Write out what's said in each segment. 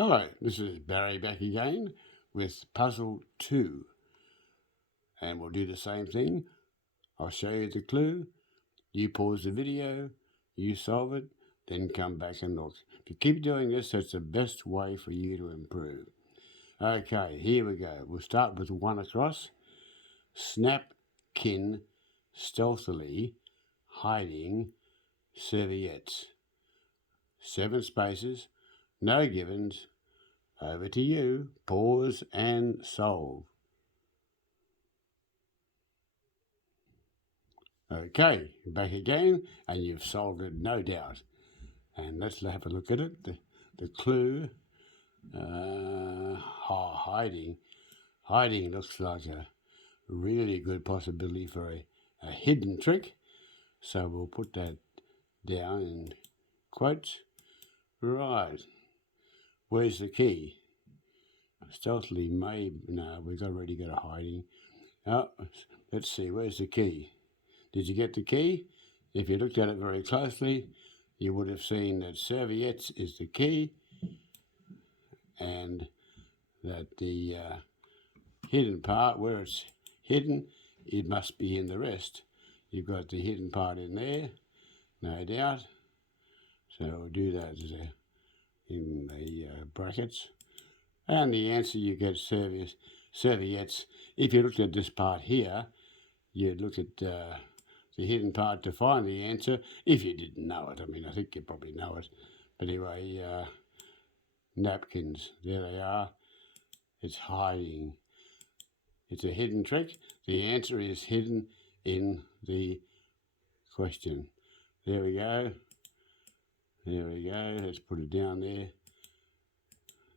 Hello, this is Barry back again with puzzle 2, and we'll do the same thing. I'll show you the clue, you pause the video, you solve it, then come back and look. If you keep doing this, that's the best way for you to improve. Okay, here we go. We'll start with 1 across. Snapkin stealthily hiding serviettes. 7 spaces, no givens. Over to you. Pause and solve. Okay, back again, and you've solved it, no doubt. And let's have a look at it. The clue, hiding. Hiding looks like a really good possibility for a hidden trick. So we'll put that down in quotes. Right. Where's the key? Stealthily no, we've already got a hiding. Oh, let's see, where's the key? Did you get the key? If you looked at it very closely, you would have seen that serviettes is the key and that the hidden part, where it's hidden, it must be in the rest. You've got the hidden part in there, no doubt. So we'll do that in the brackets. And the answer, you get serviettes. If you looked at this part here, you'd look at the hidden part to find the answer, if you didn't know it. I mean, I think you probably know it. But anyway, napkins, there they are. It's hiding. It's a hidden trick. The answer is hidden in the question. There we go. There we go. Let's put it down there.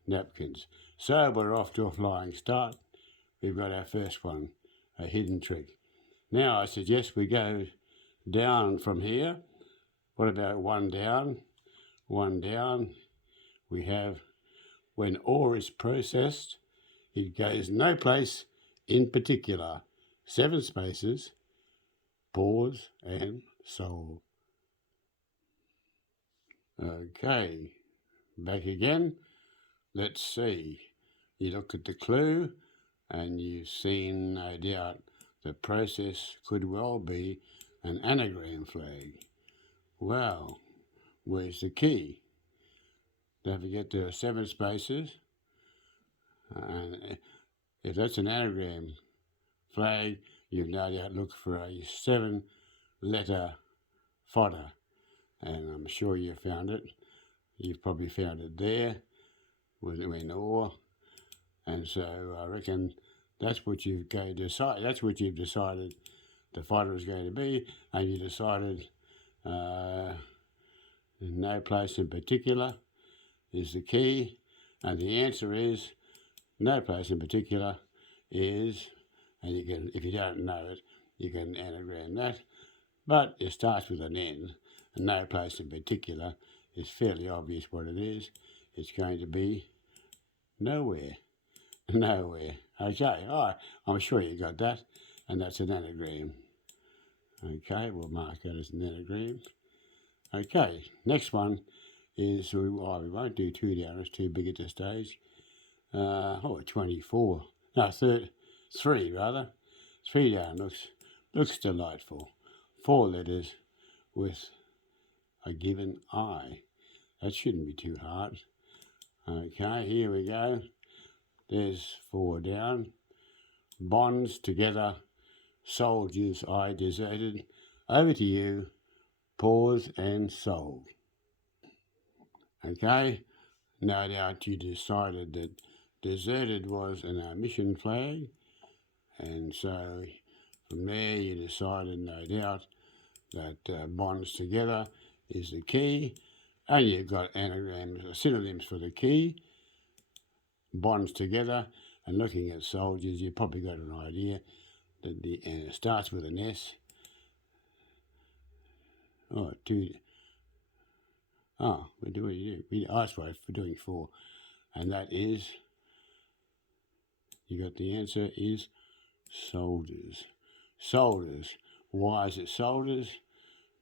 Napkins. So we're off to a flying start. We've got our first one, a hidden trick. Now I suggest we go down from here. What about 1 down? 1 down. We have, when ore is processed, it goes no place in particular. 7 spaces, pause and solve. Okay, back again. Let's see. You look at the clue and you've seen, no doubt, the process could well be an anagram flag. Well, where's the key? Don't forget there are 7 spaces. And if that's an anagram flag, you've no doubt looked for a 7-letter fodder. And I'm sure you found it. You've probably found it there when ore. And so I reckon that's what you've decided. That's what you've decided the fodder is going to be, and you decided no place in particular is the key, and the answer is no place in particular is, and you can, if you don't know it, you can anagram that, but it starts with an N, and no place in particular is fairly obvious what it is. It's going to be nowhere. Nowhere. Okay, all right, I'm sure you got that, and that's an anagram. Okay, we'll mark that as an anagram. Okay, next one is, we won't do 2 down, it's too big at this stage. 24. No, 3 rather. 3 down looks delightful. 4 letters with a given I. That shouldn't be too hard. Okay, here we go. There's 4 down. Bonds together, soldiers I deserted. Over to you. Pause and solve. Okay, no doubt you decided that deserted was an omission flag, and so from there you decided, no doubt, that bonds together is the key, and you've got anagrams, synonyms for the key, bonds together, and looking at soldiers, you've probably got an idea that it starts with an S. Oh, 2. Oh, what do we do? That's right, for doing 4. And that is, you got the answer is soldiers. Soldiers. Why is it soldiers?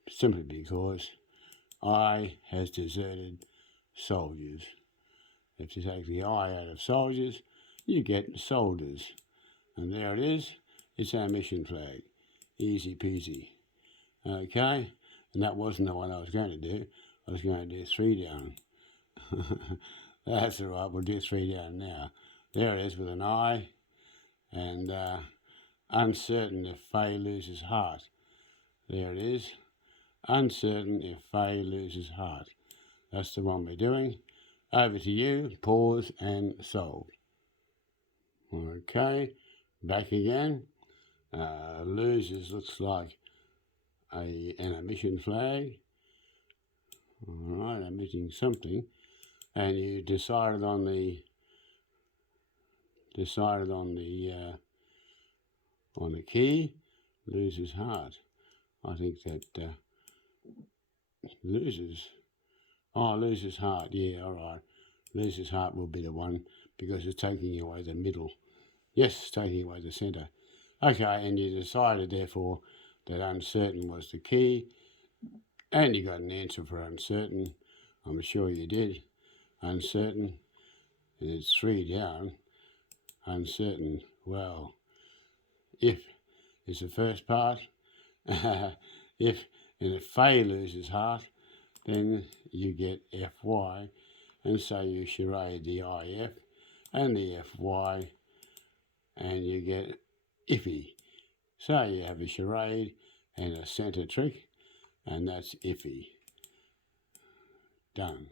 Simply because I has deserted soldiers. If you take the I out of soldiers, you get soldiers. And there it is. It's our mission flag. Easy peasy. Okay? And that wasn't the one I was going to do. I was going to do 3 down. That's all right. We'll do 3 down now. There it is with an I. And uncertain if Faye loses heart. There it is. Uncertain if Faye loses heart. That's the one we're doing. Over to you. Pause and solve. Okay. Back again. Losers looks like an emission flag. Alright, I'm missing something. And you decided on the key. Losers heart. I think that losers heart. Yeah, alright. Losers heart will be the one because it's taking away the middle. Yes, taking away the centre. Okay, and you decided therefore that uncertain was the key, and you got an answer for uncertain. I'm sure you did. Uncertain, and it's 3 down. Uncertain. Well, if is the first part. if Faye loses heart, then you get FY, and so you charade the IF and the FY, and you get iffy. So you have a charade and a centre trick, and that's iffy. Done.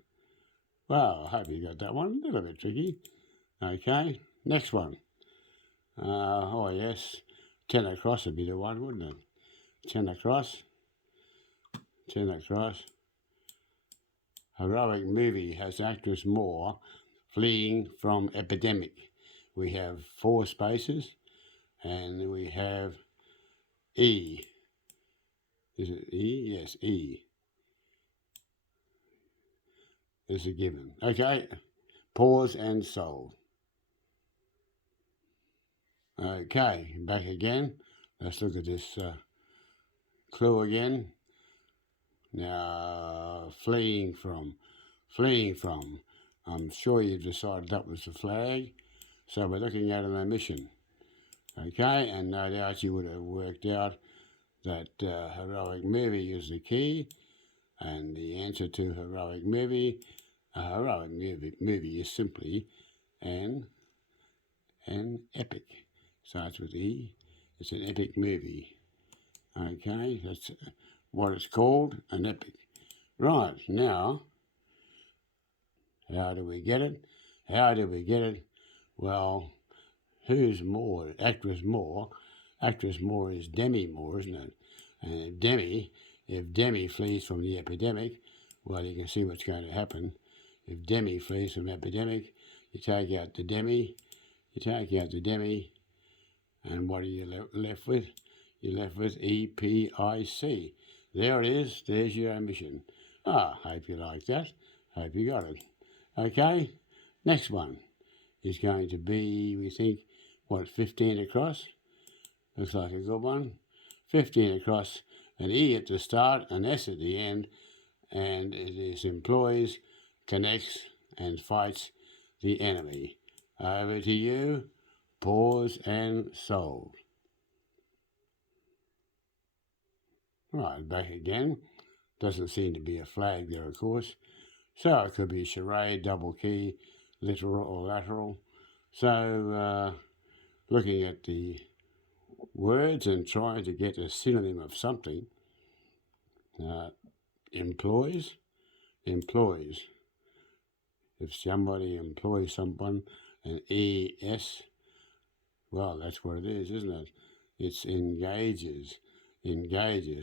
Well, I hope you got that one. A little bit tricky. Okay, next one. Oh yes, 10 across would be the one, wouldn't it? 10 across. 10 across. Heroic movie has actress Moore fleeing from epidemic. We have 4 spaces, and we have E. Is it E? Yes, E is a given. Okay, pause and solve. Okay, back again. Let's look at this clue again. Now, fleeing from. I'm sure you've decided that was the flag. So we're looking at an omission. Okay, and no doubt you would have worked out that heroic movie is the key, and the answer to heroic movie, a heroic movie is simply an epic. Starts with E. It's an epic movie. Okay, that's what it's called, an epic. Right, now, how do we get it? Well, who's Moore? Actress Moore. Actress Moore is Demi Moore, isn't it? And if Demi flees from the epidemic, well, you can see what's going to happen. If Demi flees from epidemic, you take out the Demi, and what are you left with? You're left with EPIC. There it is. There's your omission. Hope you like that. Hope you got it. Okay, next one is going to be, we think, 15 across? Looks like a good one. 15 across, an E at the start, an S at the end, and it is employs, connects, and fights the enemy. Over to you. Pause and solve. Right, back again. Doesn't seem to be a flag there, of course. So it could be charade, double key, literal or lateral. So looking at the words and trying to get a synonym of something. Employs. If somebody employs someone, an ES, well, that's what it is, isn't it? It's engages.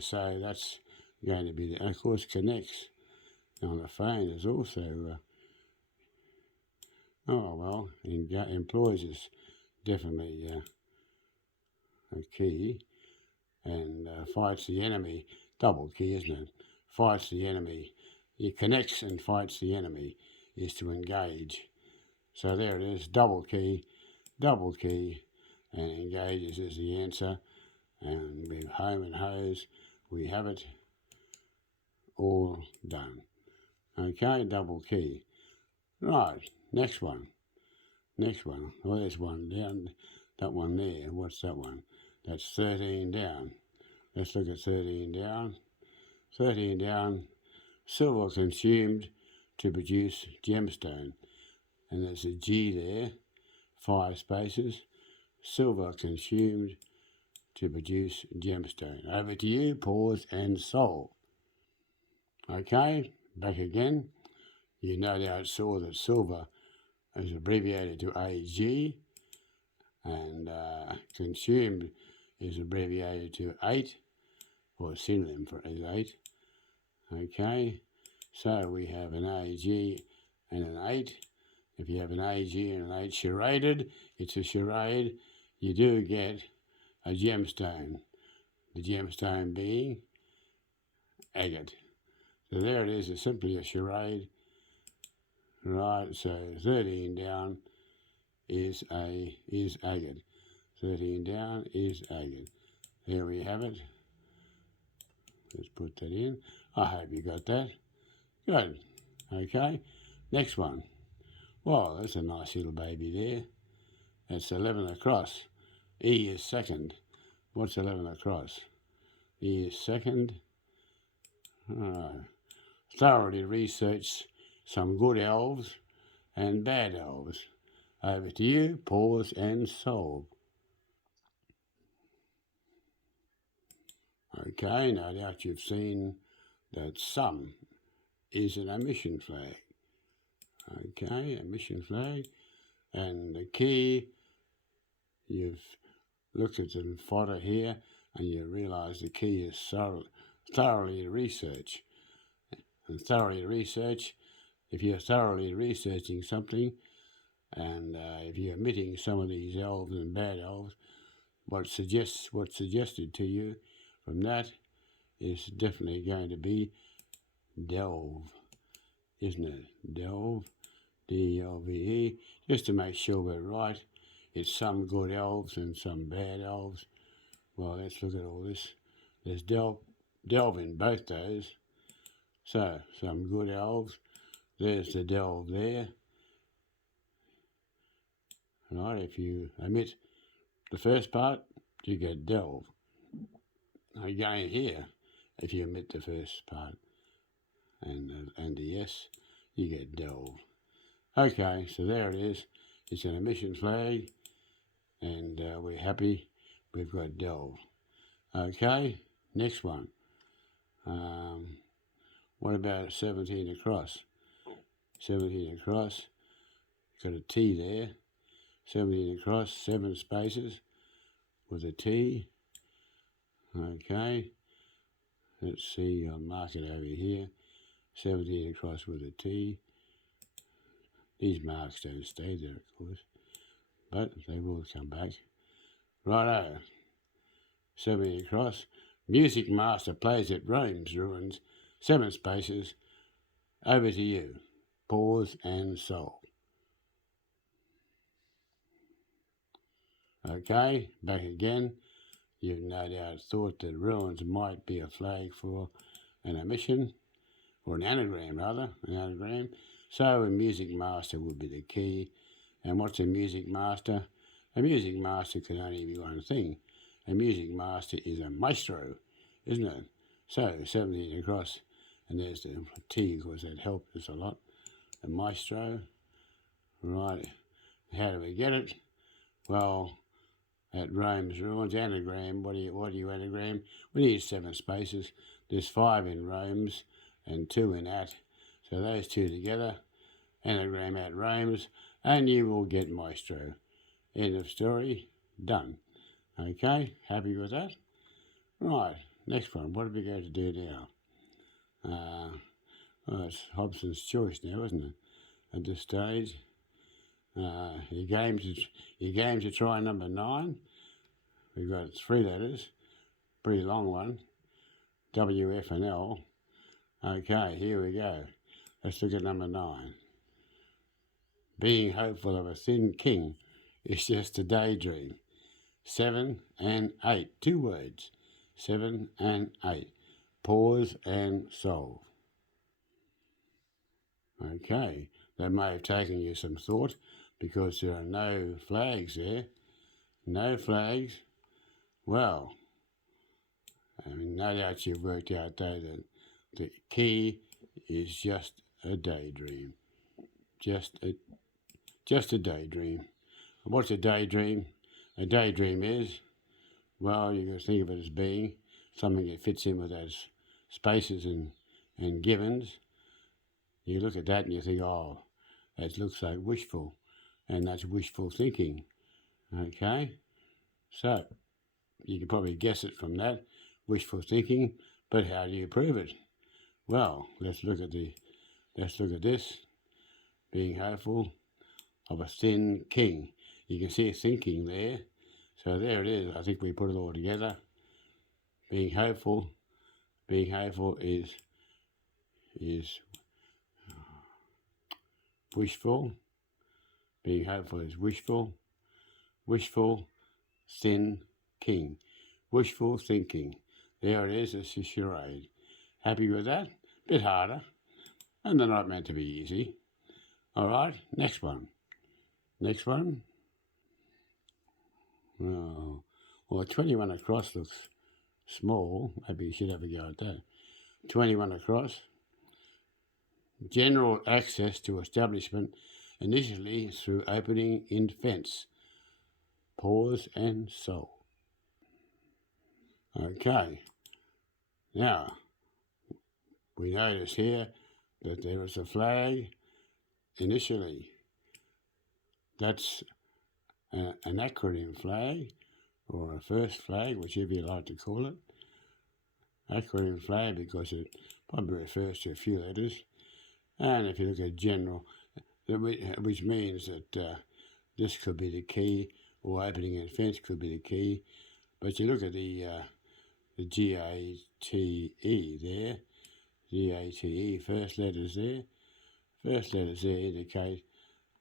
So that's going to be, of course, connects on the phone is also, employs is definitely a key, and fights the enemy, double key, isn't it? Fights the enemy. It connects and fights the enemy is to engage. So there it is, double key, and engages is the answer. And with home and hose, we have it all done. Okay, double key. Right, next one. Next one. Well, there's one down. That one there. What's that one? That's 13 down. Let's look at 13 down. 13 down. Silver consumed to produce gemstone. And there's a G there. 5 spaces. Silver consumed to produce gemstone. Over to you. Pause and solve. Okay, back again. You no doubt saw that silver is abbreviated to AG, and consumed is abbreviated to 8, or synonym for is 8. Okay, so we have an AG and an 8. If you have an AG and an 8 charaded, it's a charade. You do get a gemstone, the gemstone being agate. So there it is, it's simply a charade. Right, so 13 down is agate. 13 down is agate. There we have it. Let's put that in. I hope you got that. Good. Okay, next one. Well, that's a nice little baby there. That's 11 across. E is second. What's 11 across? E is second. Thoroughly research some good elves and bad elves. Over to you. Pause and solve. Okay, no doubt you've seen that some is an omission flag. Okay, omission flag. And the key, you've looked at the fodder here and you realise the key is thoroughly research. And thoroughly research, if you're thoroughly researching something and if you're omitting some of these elves and bad elves, what's suggested to you from that is definitely going to be delve, isn't it? Delve, D-E-L-V-E, just to make sure we're right. It's some good elves and some bad elves. Well, let's look at all this. There's delve in both those. So, some good elves. There's the delve there. Right, if you omit the first part, you get delve. Again here, if you omit the first part and the S, you get delve. Okay, so there it is. It's an omission flag, and we're happy we've got delve. Okay, next one. What about 17 across? 17 across, got a T there. 17 across, 7 spaces with a T. Okay, let's see, I'll mark it over here. 17 across with a T. These marks don't stay there, of course, but they will come back. Righto, 17 across. Music master plays at Rome's ruins. 7 spaces. Over to you. Pause and solve. Okay, back again. You've no doubt thought that ruins might be a flag for an omission, or an anagram rather, an anagram. So a music master would be the key. And what's a music master? A music master can only be one thing. A music master is a maestro, isn't it? So 17 across, and there's the T, because that helped us a lot. A maestro. Right, how do we get it? Well, at Rome's ruins, anagram, what do you anagram? We need 7 spaces. There's 5 in Rome's and 2 in at. So those 2 together, anagram at Rome's, and you will get maestro. End of story, done. Okay, happy with that? Right, next one, what are we going to do now? Well, it's Hobson's choice now, isn't it? At this stage. Your game to try number 9. We've got 3 letters, pretty long one, W, F and L. Okay, here we go. Let's look at number 9. Being hopeful of a thin king is just a daydream. 7 and 8, 2 words. 7 and 8. Pause and solve. Okay, That may have taken you some thought because there are no flags there. No flags. Well, I mean, no doubt you've worked out though that the key is just a daydream. Just a daydream. What's a daydream? A daydream is, well, you can think of it as being something that fits in with those spaces and givens. You look at that and you think, oh, that looks like wishful, and that's wishful thinking. Okay? So, you can probably guess it from that, wishful thinking, but how do you prove it? Well, let's look at this, being hopeful of a thin king. You can see a thinking there. So there it is. I think we put it all together. Being hopeful is wishful. Being hopeful is wishful. Wishful, thin king. Wishful thinking. There it is. It's a charade. Happy with that? Bit harder. And they're not meant to be easy. All right, next one. Next one. Oh, well, 21 across looks small. Maybe you should have a go at that. 21 across. General access to establishment initially through opening in fence. Pause and soul. Okay. Now, we notice here that there is a flag initially. That's an acronym flag, or a first flag, whichever you like to call it. Acronym flag because it probably refers to a few letters. And if you look at general, which means that this could be the key, or opening and fence could be the key. But you look at the G-A-T-E there, G-A-T-E, first letters there. First letters there indicate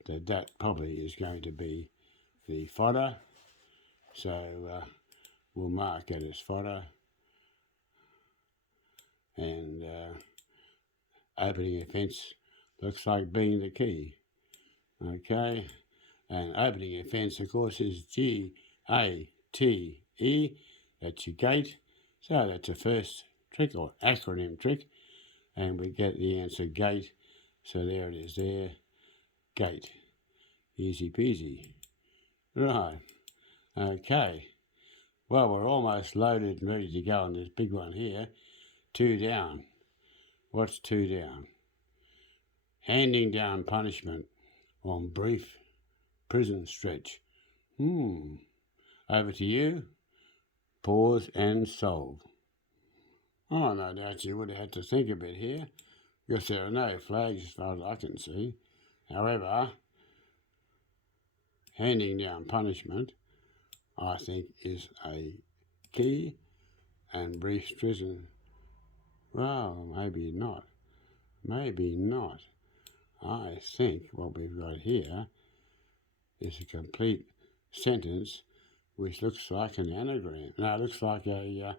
that that probably is going to be the fodder. So we'll mark it as fodder. And opening a fence looks like being the key. Okay, and opening a fence, of course, is G-A-T-E. That's your gate. So that's the first trick, or acronym trick, and we get the answer gate. So there it is there, gate. Easy peasy. Right, okay. Well, we're almost loaded and ready to go on this big one here. 2 down. What's 2 down? Handing down punishment on brief prison stretch. Over to you. Pause and solve. Oh, no doubt you would have had to think a bit here, because there are no flags as far as I can see. However, handing down punishment, I think, is a key, and brief prison, well, maybe not. Maybe not. I think what we've got here is a complete sentence which looks like an anagram. No, it looks like a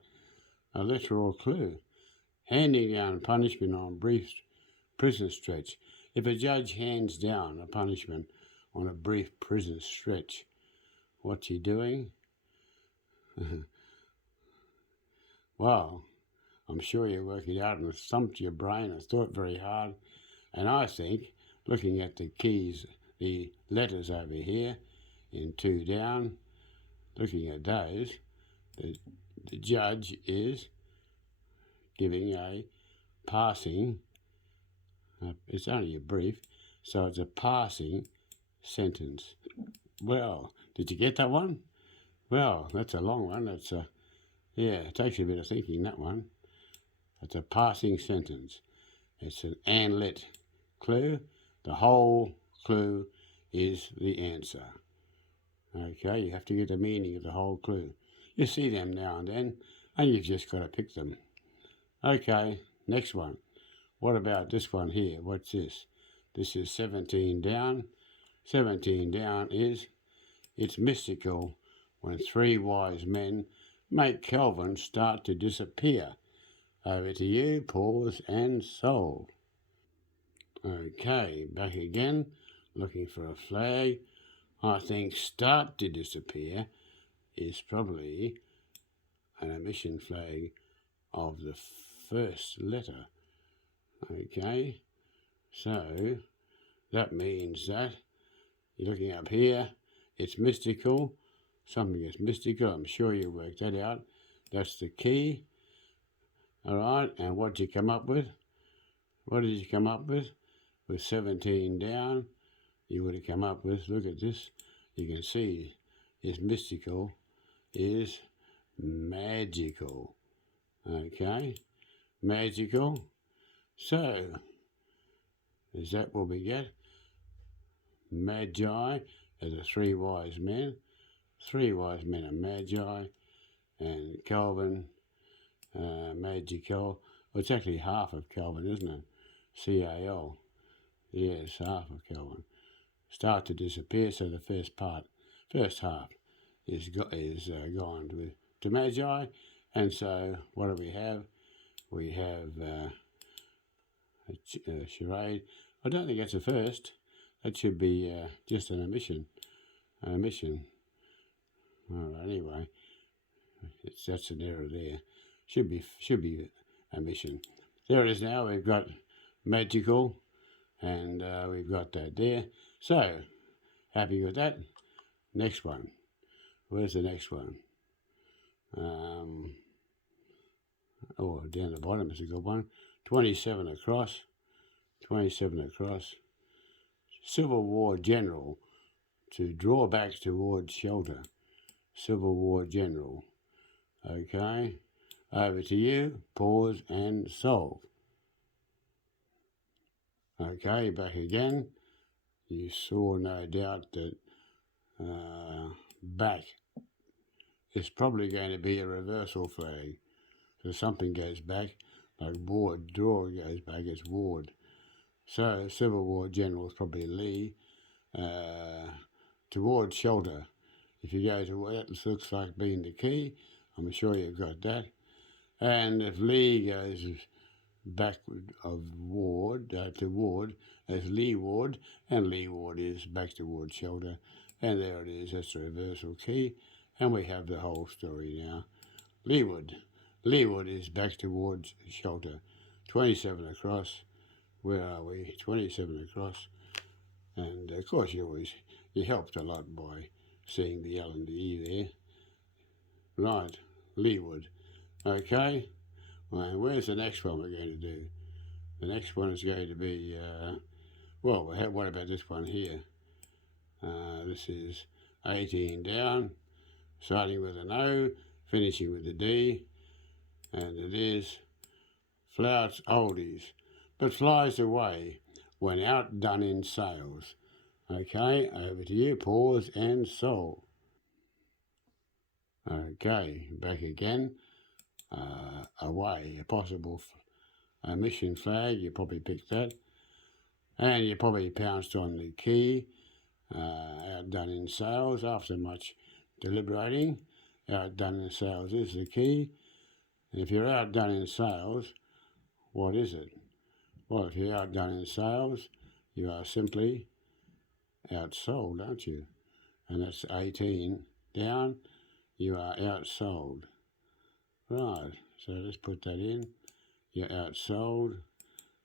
literal clue. Handing down punishment on brief prison stretch. If a judge hands down a punishment on a brief prison stretch, what's he doing? Well, I'm sure you worked it out and thumped your brain and thought very hard. And I think, looking at the keys, the letters over here in 2 down, looking at those, the judge is giving a passing, it's only a brief, so it's a passing sentence. Well, did you get that one? Well, that's a long one. That's it takes a bit of thinking, that one. It's a passing sentence. It's an and-let clue. The whole clue is the answer. Okay, you have to get the meaning of the whole clue. You see them now and then, and you've just got to pick them. Okay, next one. What about this one here? What's this? This is 17 down. 17 down is, it's mystical when 3 wise men make Kelvin start to disappear. Over to you, pause and solve. Okay, back again, looking for a flag. I think start to disappear is probably an omission flag of the first letter. Okay, so that means that you're looking up here, it's mystical, something is mystical, I'm sure you worked that out. That's the key. All right, and what did you come up with? What did you come up with? With 17 down, you would have come up with, look at this, you can see is mystical, is magical. Okay, magical. So, is that what we get? Magi as the three wise men. Three wise men are magi, and Calvin, magical. Well, it's actually half of Calvin, isn't it? C-A-L. Yes, half of Calvin. Start to disappear, so the first half is gone to magi, and so what do we have? We have a charade. I don't think that's a first. That should be just an omission. An omission. All right, anyway, that's an error there. Should be omission. There it is now. We've got magical, and we've got that there. So, happy with that. Next one. Where's the next one? Oh, down the bottom is a good one. 27 across. 27 across. Civil War General. To draw back towards shelter. Civil War General. Okay. Over to you. Pause and solve. Okay, back again. You saw, no doubt, that back is probably going to be a reversal flag. So something goes back, like ward, draw goes back, it's ward. So Civil War General is probably Lee. Towards shelter. If you go to what that looks like being the key, I'm sure you've got that. And if Lee goes backward of Ward to Ward, there's Lee Ward, and Lee Ward is back towards shelter. And there it is, that's the reversal key. And we have the whole story now. Leeward is back towards shelter. 27 across. Where are we? 27 across. And of course you helped a lot by seeing the L and the E there. Right, Leeward. Okay, and where's the next one we're going to do? The next one is going to be, what about this one here? This is 18 down, starting with an O, finishing with a D, and it is flouts oldies, but flies away when outdone in sales. Okay, over to you, pause and solve. Okay, back again. Away, a possible omission flag, you probably picked that. And you probably pounced on the key, outdone in sales, after much deliberating. Outdone in sales is the key. And if you're outdone in sales, what is it? Well, if you're outdone in sales, you are simply outsold, aren't you? And that's 18 down, you are outsold. Right, so let's put that in. You're outsold.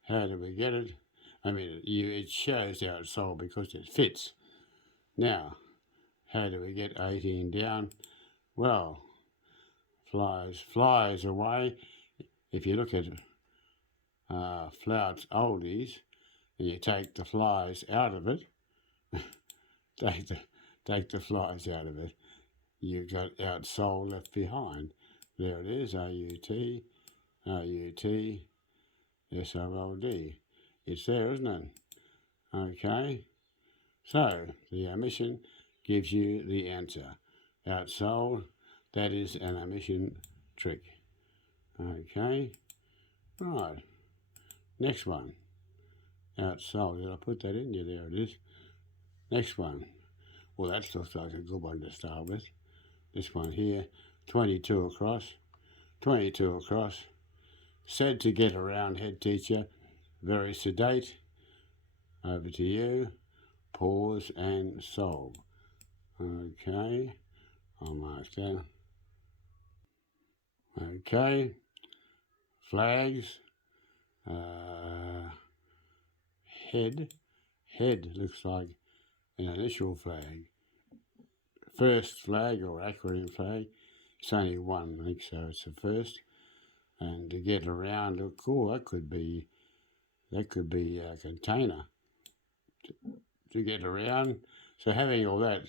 How do we get it? I mean, it shows outsold because it fits. Now, how do we get 18 down? Well, flies away. If you look at flouts oldies, and you take the flies out of it, take the flies out of it, you've got outsold left behind. There it is, O-U-T, O-U-T, S-O-L-D. It's there, isn't it? Okay. So, the omission gives you the answer. Outsold, that is an omission trick. Okay. Right. Next one. Outsold. Did I put that in? Yeah, there it is. Next one. Well, that looks like a good one to start with. This one here. 22 across. 22 across. Said to get around head teacher. Very sedate. Over to you. Pause and solve. Okay, I'll mark that. Okay, flags. Head looks like an initial flag. First flag or acronym flag. It's only one, I think, so it's the first. And to get around, look, cool. That could be a container to get around. So having all that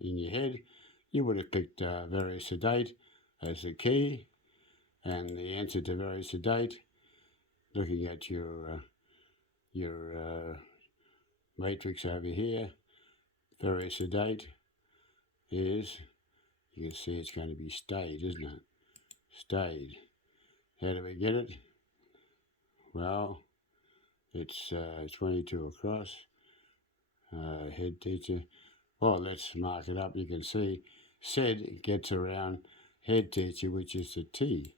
in your head, you would have picked very sedate as the key, and the answer to very sedate, looking at your matrix over here, very sedate is, you can see it's going to be stayed, isn't it? Stayed. How do we get it? Well, it's 22 across. Head teacher. Well, let's mark it up. You can see said gets around head teacher, which is the T.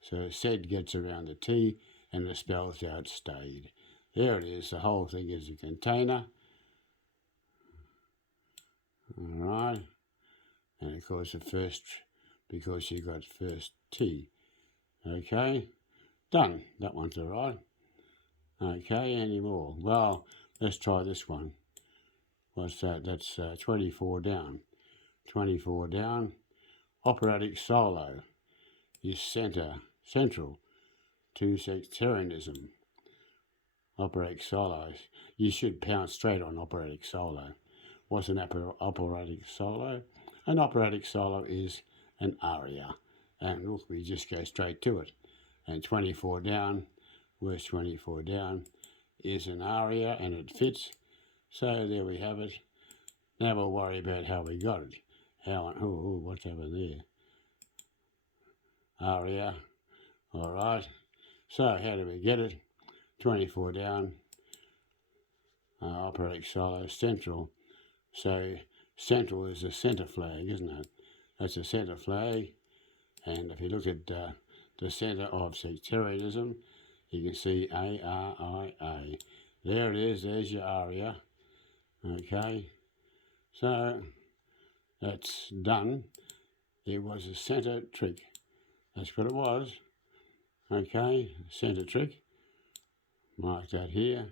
So said gets around the T and it spells out stayed. There it is. The whole thing is a container. All right. And of course the first, because you got first T. Okay. Done. That one's all right. Okay, any more? Well, let's try this one. What's that? That's 24 down. 24 down. Operatic solo is central to sectarianism. Operatic solos. You should pound straight on operatic solo. What's an operatic solo? An operatic solo is an aria. And look, we just go straight to it. And 24 down, verse 24 down, is an aria and it fits. So there we have it. Now we'll worry about how we got it. What's over there? Aria. All right. So how do we get it? 24 down. Operatic solo, central. So central is a centre flag, isn't it? That's a centre flag. And if you look at the centre of sectarianism, you can see A-R-I-A. There it is. There's your aria. Okay. So that's done. It was a centre trick. That's what it was. Okay, centre trick. Mark that here.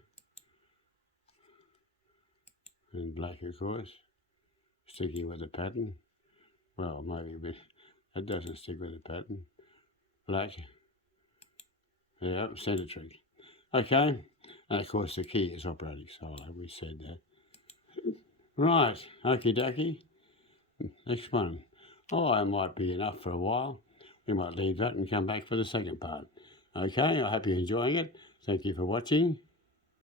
In black, of course. Sticking with the pattern. Well, maybe a bit. That doesn't stick with the pattern. Black. Yeah, centre trick. Okay. And of course the key is operatic solo. We said that. Right. Okie dokie. Next one. Oh, it might be enough for a while. We might leave that and come back for the second part. Okay, I hope you're enjoying it. Thank you for watching.